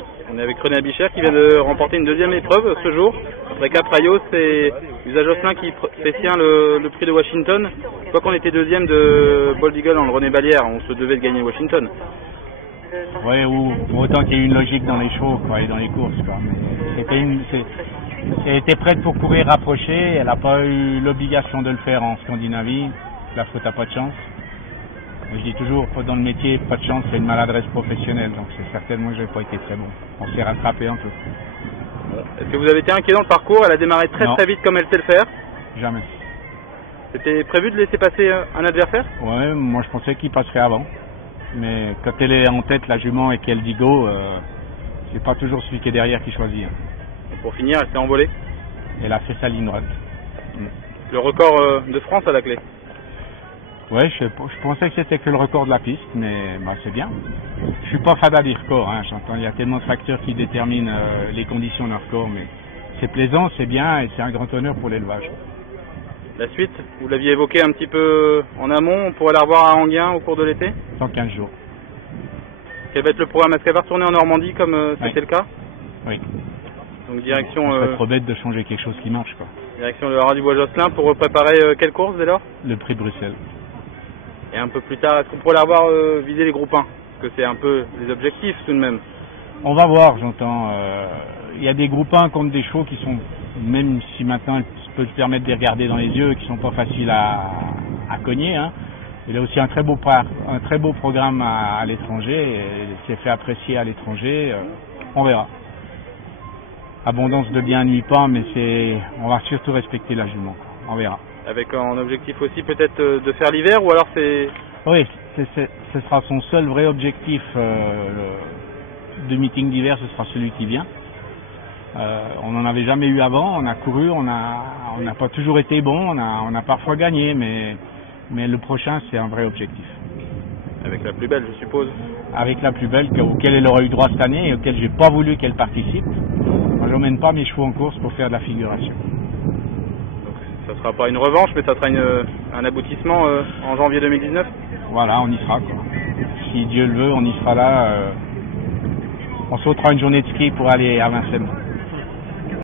Olympique. On est avec René Abichère qui vient de remporter une deuxième épreuve ce jour. Après Capraio, c'est Usa Josselin qui fait sien le prix de Washington. Je crois qu'on était deuxième de Bold Eagle en le René Balière, on se devait de gagner Washington. Oui, ou pour autant qu'il y ait une logique dans les chevaux quoi, et dans les courses. Quoi. Elle était prête pour courir rapproché, elle n'a pas eu l'obligation de le faire en Scandinavie. La faute à pas de chance. Je dis toujours, dans le métier, pas de chance, c'est une maladresse professionnelle, donc c'est certainement que je n'ai pas été très bon. On s'est rattrapé un peu. Est-ce que vous avez été inquiet dans le parcours? Elle a démarré très vite comme elle sait le faire. Jamais. C'était prévu de laisser passer un adversaire? Ouais, moi je pensais qu'il passerait avant. Mais quand elle est en tête, la jument, et qu'elle dit go, c'est pas toujours celui qui est derrière qui choisit. Et pour finir, elle s'est envolée? Elle a fait sa ligne droite. Le record de France à la clé? Ouais, je pensais que c'était que le record de la piste, mais bah, c'est bien. Je suis pas fada des records, hein, j'entends, il y a tellement de facteurs qui déterminent les conditions d'un record, mais c'est plaisant, c'est bien et c'est un grand honneur pour l'élevage. La suite, vous l'aviez évoqué un petit peu en amont, on pourrait la revoir à Anguin au cours de l'été? Dans 15 jours. Quel va être le programme? Est-ce qu'elle va retourner en Normandie comme c'était le cas? Oui. Donc direction... C'est trop bête de changer quelque chose qui marche, quoi. Direction le Haras du Bois Josselin pour préparer quelle course dès lors? Le prix de Bruxelles. Et un peu plus tard, est-ce qu'on pourrait la voir viser les groupes 1? Parce que c'est un peu les objectifs tout de même. On va voir, j'entends. Il y a des groupes 1 contre des chevaux qui sont, même si maintenant elle peut se permettre de les regarder dans les yeux, qui sont pas faciles à cogner. Hein. Il y a aussi un très beau programme à l'étranger, et c'est fait apprécier à l'étranger. On verra. Abondance de bien nuit pas, mais on va surtout respecter la jument. On verra. Avec en objectif aussi peut-être de faire l'hiver, ou alors c'est... Oui, ce sera son seul vrai objectif de meeting d'hiver, ce sera celui qui vient. On n'en avait jamais eu avant, on a couru, on n'a pas toujours été bon, on a parfois gagné, mais le prochain c'est un vrai objectif. Avec la plus belle, je suppose. Avec la plus belle, auquel elle aura eu droit cette année et auquel j'ai pas voulu qu'elle participe. Moi j'emmène pas mes chevaux en course pour faire de la figuration. Ça ne sera pas une revanche, mais ça sera un aboutissement en janvier 2019. Voilà, on y sera. Quoi. Si Dieu le veut, on y sera là. On sautera une journée de ski pour aller à Vincennes.